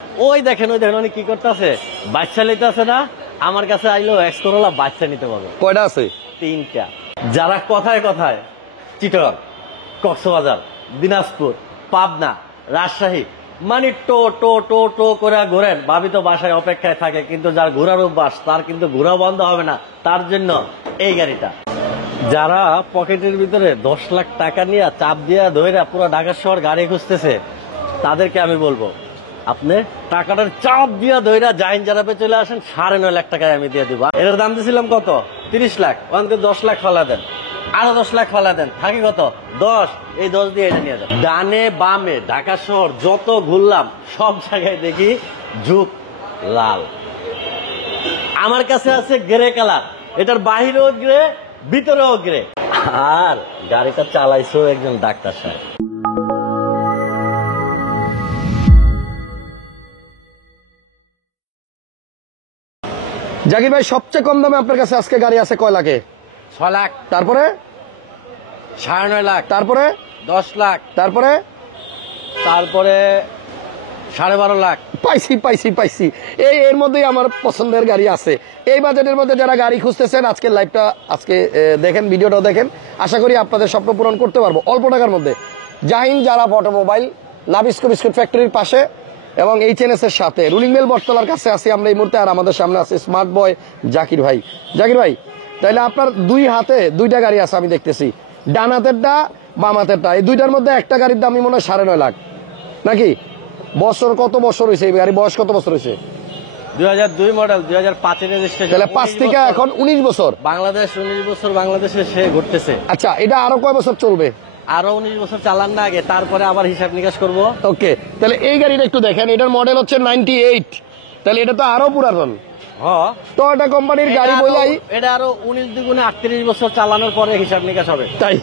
ওই দেখেন উনি কি করতেছে, বাচ্চা নিতে আছে না, আমার কাছে আইলো এক্স করোলা বাচ্চা নিতে পারবে। কয়টা আছে? 3টা। যারা কথায় কথায় চিটগাং, কক্সবাজার, দিনাজপুর, পাবনা, রাজশাহী মানে টো টো টো টো করে ঘোরেন, ভাবি তো বাসায় অপেক্ষায় থাকে, কিন্তু যার ঘোরার অভ্যাস তার কিন্তু ঘোরা বন্ধ হবে না। তার জন্য এই গাড়িটা। যারা পকেটের ভিতরে 10 লাখ টাকা নিয়ে চাপ দিয়া ধইরা পুরো ঢাকা শহর গাড়ি খুঁজতেছে, তাদেরকে আমি বলবো আপনি টাকাটার চাপ দিয়া ধইরা জাহিন জারাপে চলে আসেন, 9.5 লাখ টাকায় আমি দিয়ে দিব। এটার দাম দিয়েছিলাম কত? 30 লাখ। ওখান 10 লাখ ফালা দেন, আরো 10 লাখ ফালা দেন, থাকি কত? 10। এই 10 দিয়ে এটা নিয়ে যান। ডানে বামে ঢাকা শহর যত ঘুরলাম সব জায়গায় দেখি ঝুপ লাল। আমার কাছে আছে গ্রে কালার, এটার বাহিরেও গ্রে ভিতরেও গ্রে। আর গাড়িটা চালাইছো একজন ডাক্তার সাহেব। জাকির ভাই, সবচেয়ে কম দামে আপনার কাছে আজকে গাড়ি আছে কয় লাখে? 6 লাখ, তারপরে 9.5 লাখ, তারপরে 10 লাখ, তারপরে 12.5 লাখ। পাইছি। এর মধ্যেই আমার পছন্দের গাড়ি আছে। এই বাজেটের মধ্যে যারা গাড়ি খুঁজতেছেন আজকের লাইভটা দেখেন, ভিডিওটাও দেখেন। আশা করি আপনাদের স্বপ্ন পূরণ করতে পারবো অল্প টাকার মধ্যে। জাহিন জারাপ অটোমোবাইল, নাবিস্কো বিস্কুট ফ্যাক্টরির পাশে এবং এইচএনএস এর সাথে রুলিং মেল বটতলার কাছে আছি আমরা এই মুহূর্তে। আর আমাদের সামনে আছে স্মার্ট বয় জাকির ভাই। জাকির ভাই, তাইলে আপনার দুই হাতে দুইটা গাড়ি আছে আমি দেখতেছি, ডান হাতেরটা বাম হাতেরটা। এই দুইটার মধ্যে একটা গাড়ির দাম মনে হয় 9.5 লাখ নাকি? বছর কত বছর হয়েছে এই গাড়ি? বয়স কত বছর হয়েছে? 2002 মডেল, 2005 এর রেজিস্ট্রেশন। তাহলে 5 থেকে এখন 19 বছর। বাংলাদেশ 19 বছর বাংলাদেশে সে ঘুরতেছে। আচ্ছা, এটা আরো কয় বছর চলবে? আরো 19 বছর চালান না আগে, তারপরে আবার হিসাব নিকাশ করবো। ওকে, তাহলে এই গাড়িটা একটু দেখেন। এটার মডেল হচ্ছে 98। তাহলে এটা তো আরো পুরাতন। হ্যাঁ, টয়োটা কোম্পানির গাড়ি বইলাই এটা আরো 19 দুগুণে 38 বছর চালানোর পরে হিসাব নিকাশ হবে। তাই?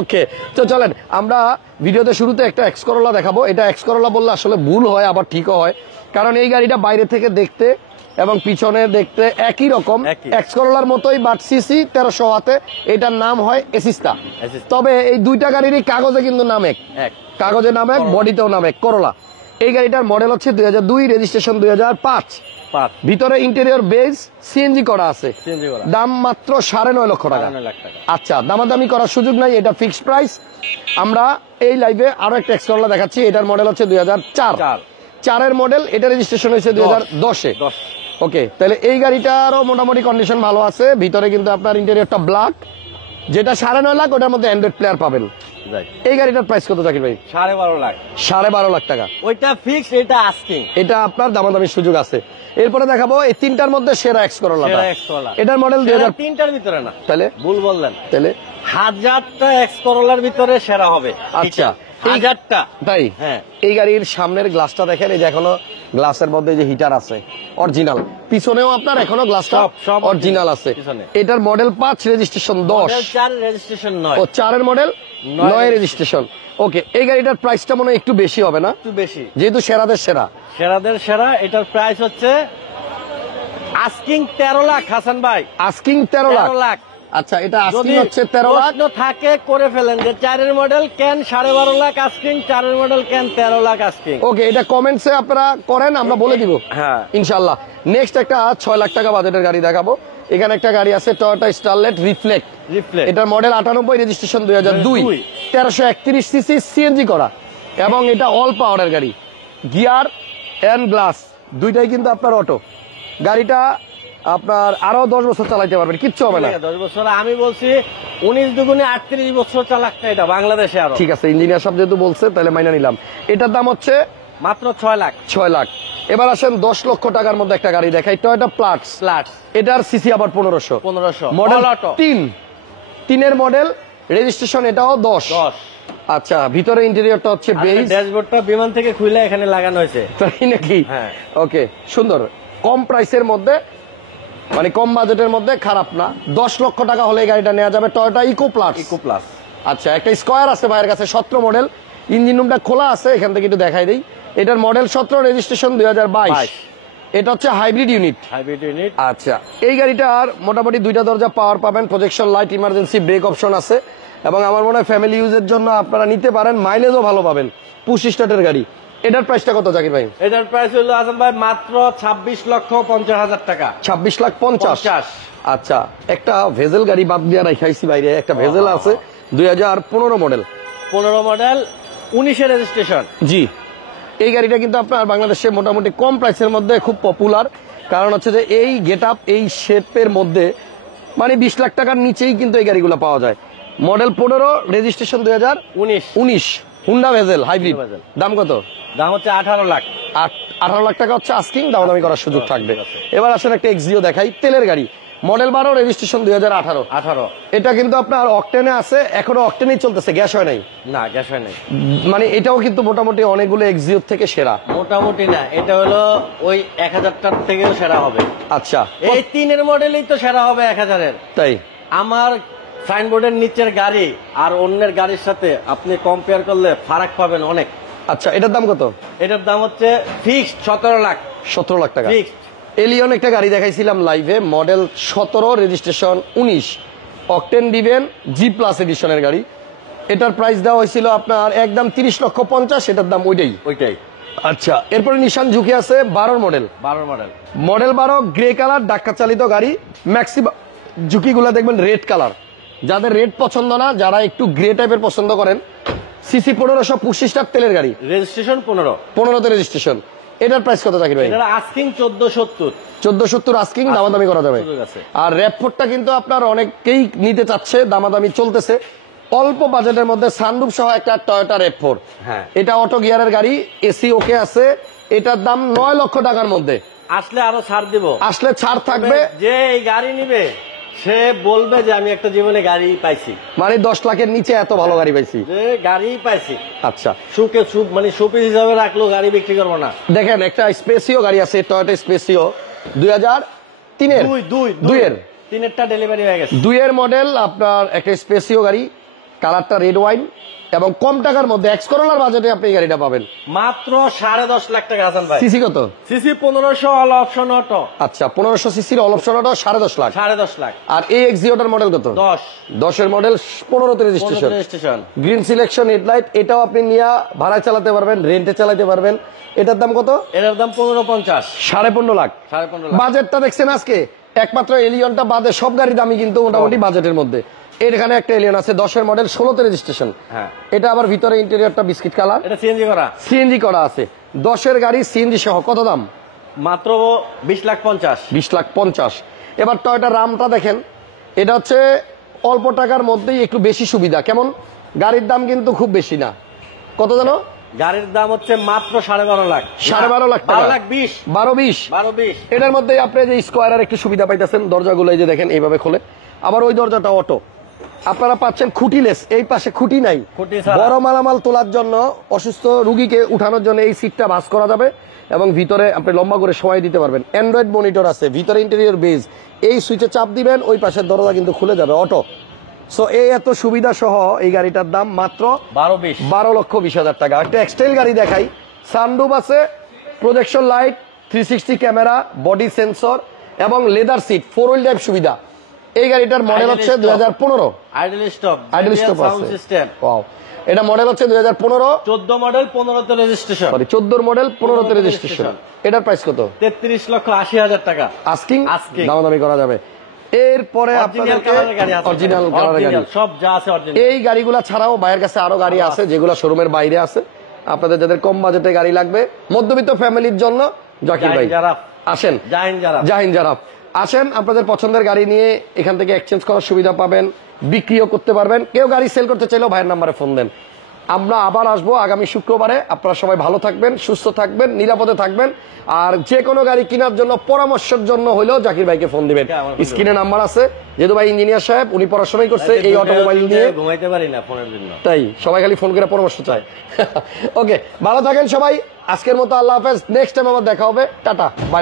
ওকে, তো চলেন আমরা ভিডিওতে শুরুতে একটা এক্স করোলা দেখাবো। এটা এক্স করোলা বললে আসলে ভুল হয়, আবার ঠিকও হয়, কারণ এই গাড়িটা বাইরে থেকে দেখতে এবং পিছনে দেখতে একই রকম, এক্স করোলার মতোই, বাট সিসি 1300 হাতে। এটার নাম হয় এসিস্তা। তবে এই দুইটা গাড়িরই কাগজে কিন্তু নাম এক, কাগজে নাম এক, বডিতেও নাম এক, করোলা। এই গাড়িটার মডেল হচ্ছে 2002, রেজিস্ট্রেশন 2005। ভিতরে ইন্টেরিয়র বেজ সিএনজি করা আছে। দাম মাত্র 9.5 লক্ষ টাকা। আচ্ছা, দামাদামি করার সুযোগ নাই, এটা ফিক্সড প্রাইস। আমরা এই লাইভে আরো একটা এক্স করোলা দেখাচ্ছি। এটার মডেল হচ্ছে 2004 এর মডেল। এটা রেজিস্ট্রেশন হয়েছে 2010-এ। ওকে, তাহলে এই গাড়িটারও মোটামুটি কন্ডিশন ভালো আছে। ভিতরে কিন্তু আপনার ইন্টেরিয়রটা ব্ল্যাক, যেটা 9.5 লাখ, ওটার মধ্যে অ্যান্ড্রয়েড প্লেয়ার পাবেন। এই গাড়িটার প্রাইস কত জাকির ভাই? 12.5 লাখ। 12.5 লাখ টাকা। ওইটা ফিক্সড, এটা আস্কিং। এটা আপনার দামাদামির সুযোগ আছে। এরপরে দেখাবো এই তিনটার মধ্যে সেরা এক্স করোলা। এটার মডেল 2003-টার ভিতরে না, তাহলে ভুল বললেন। তাহলে 1000টা এক্স করোলার ভিতরে সেরা হবে। আচ্ছা, 1000টা। তাই? হ্যাঁ। এই গাড়ির সামনের গ্লাসটা দেখেন, এই যে এখনো গ্লাসের মধ্যে যে হিটার আছে অরিজিনাল। পিছনেও আপনার এখনো গ্লাসটা অরিজিনাল আছে। এটার মডেল 5, রেজিস্ট্রেশন 10। 4 রেজিস্ট্রেশন 9। ও 4 এর মডেল, 9 রেজিস্ট্রেশন। ওকে, এই গাড়িটার প্রাইসটা মনে হয় একটু বেশি হবে না? একটু বেশি, যেহেতু সেরাদের সেরা। এটার প্রাইস হচ্ছে আস্কিং 13 লাখ। হাসান ভাই, আস্কিং 13 লাখ। আচ্ছা, এটা আস্কিং হচ্ছে 13 লাখ। প্রশ্ন থাকে করে ফেলেন যে 4 এর মডেল কেন 12.5 লাখ আস্কিং, 4 এর মডেল কেন 13 লাখ আস্কিং। ওকে, এটা কমেন্টসে আপনারা করেন, আমরা বলে দিব। হ্যাঁ, ইনশাআল্লাহ। নেক্সট একটা 6 লাখ টাকা বাজেটের গাড়ি দেখাবো। এখানে একটা গাড়ি আছে টয়োটা স্টারলেট রিফ্লেক্ট। এটার মডেল 98, রেজিস্ট্রেশন 2002, 1331 সিসি, সিএনজি করা, এবং এটা অল পাওয়ারের গাড়ি। গিয়ার এন্ড গ্লাস দুইটাই কিন্তু আপনার অটো। গাড়িটা আপনার আরো 10 বছর চালাইতে পারবেন, কিচ্ছু হবে না। 10 বছর আমি বলছি, 19 দুগুণে 38 বছর চালাক না এটা বাংলাদেশে আরো। ঠিক আছে, ইঞ্জিনিয়ার সব যেহেতু বলছে তাহলে মাইনা নিলাম। এটার দাম হচ্ছে মাত্র 6 লাখ। 6 লাখ। এবার আসেন 10 লক্ষ টাকার মধ্যে একটা গাড়ি দেখাই, টয়োটা প্লাটস। এটার সিসি আবার 1500, মডেল 3 এর মডেল, রেজিস্ট্রেশন এটাও 10। আচ্ছা, ভিতরে ইন্টেরিয়রটা হচ্ছে বেজ, ড্যাশবোর্ডটা বিমান থেকে খুলে এখানে লাগানো হয়েছে। তাই নাকি? হ্যাঁ। ওকে, সুন্দর। কম প্রাইসের মধ্যে, মানে কম বাজেটের মধ্যে, খারাপ না। 10 লক্ষ টাকা হলে এই গাড়িটা নেওয়া যাবে, টয়োটা ইকো প্লাস। আচ্ছা, একটা স্কয়ার আছে ভাইয়ের কাছে, 17 মডেল, ইঞ্জিন রুমটা খোলা আছে, এখান থেকে একটু দেখাই দিই। এটার মডেল 17, রেজিস্ট্রেশন 2022। এটা হচ্ছে হাইব্রিড ইউনিট। আচ্ছা, এই গাড়িটার মোটামুটি 2টা দরজা পাওয়ার পাবেন, projection light, emergency break option আছে, এবং আমার মনে হয় ফ্যামিলি ইউজের জন্য আপনারা নিতে পারেন। মাইলেজও ভালো পাবেন, পুশ স্টার্টের গাড়ি। এটার প্রাইসটা কত জাকির ভাই? এটার প্রাইস হলো আজম ভাই মাত্র 26,50,000 টাকা। 26,50,000। আচ্ছা, একটা ভেজেল গাড়ি বাদ দিয়ে রাখাইছি বাইরে, একটা ভেজেল আছে 2015 মডেল। 15 model 19 registration. জি, এই গাড়িটা কিন্তু আপনার বাংলাদেশে মোটামুটি কম প্রাইসের মধ্যে খুব পপুলার। কারণ হচ্ছে যে এই গেট আপ, এই শেপের মধ্যে মানে 20 লাখ টাকার নিচেই কিন্তু এই গাড়িগুলো পাওয়া যায়। Model 15, registration 2019, Honda bezel hybrid. Bezel. দাম কত? দাম হচ্ছে 18 লাখ। 18 লাখ টাকা হচ্ছে আস্কিং, দামাদামি করার সুযোগ থাকবে। এবার আসলে একটা এক্সিও দেখাই, তেলের গাড়ি, মডেল 12, রেজিস্ট্রেশন 2018। এটা কিন্তু আপনার অকটেনে আছে, এখনো অকটেনেই চলতেছে, গ্যাস হয় নাই। না, গ্যাস হয় নাই। মানে এটাও কিন্তু মোটামুটি অনেকগুলো এক্সিওর থেকে সেরা। মোটামুটি না, এটা হলো ওই 1000টার থেকেও সেরা হবে। আচ্ছা, এই 3 মডেলই তো সেরা হবে 1000-এর। তাই আমার সাইনবোর্ডের নিচের গাড়ি আর অন্যের গাড়ির সাথে আপনি কম্পেয়ার করলে ফারাক পাবেন অনেক। আচ্ছা, এটার দাম কত? এটার দাম হচ্ছে ফিক্সড 17 লাখ। 17 লাখ টাকা ফিক্সড। এলিয়ন একটা গাড়ি দেখাইছিলাম লাইভে, মডেল 17, রেজিস্ট্রেশন 19, অকটেন দিবেন, জি প্লাস এডিশনের গাড়ি। এটার প্রাইস দেওয়া হয়েছিল আপনার একদম 30,50,000, এটার দাম ওইটাই। আচ্ছা, এরপরে নিশান ঝুঁকি আছে 12 মডেল। 12 গ্রে কালার, ডাক্কা চালিত গাড়ি। ম্যাক্সিমাম ঝুঁকিগুলা দেখবেন রেড কালার। যাদের রেড পছন্দ না, যারা একটু গ্রে টাইপের পছন্দ করেন, সিসি 1500 25 স্টার তেলের গাড়ি, রেজিস্ট্রেশন 15তে রেজিস্ট্রেশন। এটার প্রাইস কত জাকির ভাই? এটা আস্কিং 1470। 1470 আস্কিং, দামাদামি করা যাবে। সুযোগ আছে। আর র্যাপ4টা কিন্তু আপনার অনেকেই নিতে চাচ্ছে, দামাদামি চলতেছে। অল্প বাজেটের মধ্যে সানরুফ সহ একটা টয়োটা র্যাপ4। হ্যাঁ, এটা অটো গিয়ারের গাড়ি, এসি ওকে আছে। এটার দাম 9 লক্ষ টাকার মধ্যে। আসলে আরো ছাড় দিব। আসলে ছাড় থাকবে। যে এই গাড়ি নিবে সে বলবে যে আমি একটা জীবনে গাড়ি পাইছি, মানে 10 লাখের নিচে এত ভালো গাড়ি পাইছি, যে গাড়ি পাইছি। আচ্ছা, সুখে সুখ, মানে শোপিস হিসাবে রাখলো, গাড়ি বিক্রি করবো না। দেখেন একটা স্পেসিও গাড়ি আছে, টয়োটা স্পেসিও 2003-এর, 2-এর 3-এরটা ডেলিভারি হয়ে গেছে। 2-এর মডেল আপনার একটা স্পেসিও গাড়ি, কালারটা রেড ওয়াইন, এবং কম টাকার মধ্যে এক্স করোলার বাজেটে আপনি এই গাড়িটা পাবেন মাত্র 10.5 লাখ টাকা। হাসান ভাই, সিসি কত? CC 1500 all option auto. আচ্ছা, 1500 সিসির all option auto 10.5 lakh. 10.5 lakh. আর এই এক্সিওটার মডেল কত? 10 এর মডেল, 15তে রেজিস্ট্রেশন, গ্রিন সিলেকশন হেডলাইট। এটাও আপনি নিয়ে ভাড়ায় চালাতে পারবেন, রেন্টে চালাতে পারবেন। এটার দাম কত? এটার দাম 1550। 15.5 লাখ। বাজেটটা দেখছেন আজকে, একমাত্র এলিয়নটা বাদে সব গাড়ির দামই কিন্তু মোটামুটি বাজেটের মধ্যে। এখানে একটা এলিয়ন আছে 10-এর মডেল, 16তে রেজিস্ট্রেশন। হ্যাঁ, এটা আবার ভিতরে ইন্টেরিয়রটা বিস্কিট কালার, এটা সিএনজি করা আছে। 10-এর গাড়ি সিএনজি সহ, কত দাম? মাত্র 20,50,000। 20,50,000। এবার টয়োটা রামটা দেখেন, এটা হচ্ছে অল্প টাকার মধ্যেই একটু বেশি সুবিধা। কেমন? গাড়ির দাম কিন্তু খুব বেশি না, কত জানো? গাড়ির দাম হচ্ছে মাত্র 12.5 লাখ। 12.5 লাখ টাকা। 12-20। এটার মধ্যে আপনি যে স্কোয়ারের একটু সুবিধা পাইতেছেন, দরজাগুলো এই যে দেখেন এইভাবে খোলে। আবার ওই দরজাটা অটো। আপনারা পাচ্ছেন খুঁটিলেস, এই পাশে খুঁটি নাই। বড় মালামাল তোলার জন্য, অসুস্থ রুগীকে উঠানোর জন্য এই সিটটা ভাঁজ করা যাবে, এবং ভিতরে আপনি লম্বা করে শোয়াই দিতে পারবেন। অ্যান্ড্রয়েড মনিটর আছে, ভিতরে ইন্টেরিয়র বেজ। এই সুইচে চাপ দিবেন, ওই পাশের দরজা কিন্তু খুলে যাবে, অটো। সো এই এত সুবিধা সহ এই গাড়িটার দাম মাত্র 12,20,000 টাকা। একটা এক্সটাইল গাড়ি দেখাই, সানরুফ আছে, projection light, 360 camera, body sensor এবং লেদার সিট, 4 হুইল ড্রাইভ সুবিধা। এই গাড়িটার মডেল হচ্ছে 2015। Idle stop sound system. Wow, এটা মডেল হচ্ছে 2015। 14 মডেল 15তে রেজিস্ট্রেশন। সরি, 14 মডেল 15তে রেজিস্ট্রেশন। এটার প্রাইস কত? 33,80,000 টাকা। আস্কিং, দামাদামি করা যাবে। এরপরে আপনাদেরকে অরিজিনাল কালারের গাড়ি, সব যা আছে অরিজিনাল। এই গাড়িগুলো ছাড়াও ভাইয়ের কাছে আরো গাড়ি আছে যেগুলো শোরুমের বাইরে আছে। আপনাদের যাদের কম বাজেটে গাড়ি লাগবে, মধ্যবিত্ত ফ্যামিলির জন্য জাকির ভাই আসেন, জাহিন জারাফ আসেন। আপনাদের পছন্দের গাড়ি নিয়ে এখান থেকে এক্সচেঞ্জ করার সুবিধা পাবেন, বিক্রিও করতে পারবেন। কেউ গাড়ি সেল করতে চাইলেও ভাইয়ের নাম্বারে ফোন দেন। আমরা আবার আসবো আগামী শুক্রবারে। আপনারা সবাই ভালো থাকবেন, সুস্থ থাকবেন, নিরাপদে থাকবেন। আর যে কোনো গাড়ি কেনার জন্য পরামর্শের জন্য হইলেও জাকির ভাইকে ফোন দিবেন। স্ক্রিনে নাম্বার আছে। যেহেতু ভাই ইঞ্জিনিয়ার সাহেব, উনি পড়াশোনাই করছে এই অটোমোবাইল নিয়ে, ঘুমাইতে পারি না ফোনের জন্য, তাই সবাই খালি ফোন করে পরামর্শ চায়। ওকে, ভালো থাকেন সবাই। আজকের মতো আল্লাহ হাফেজ। নেক্সট টাইম আবার দেখা হবে। Tata, by.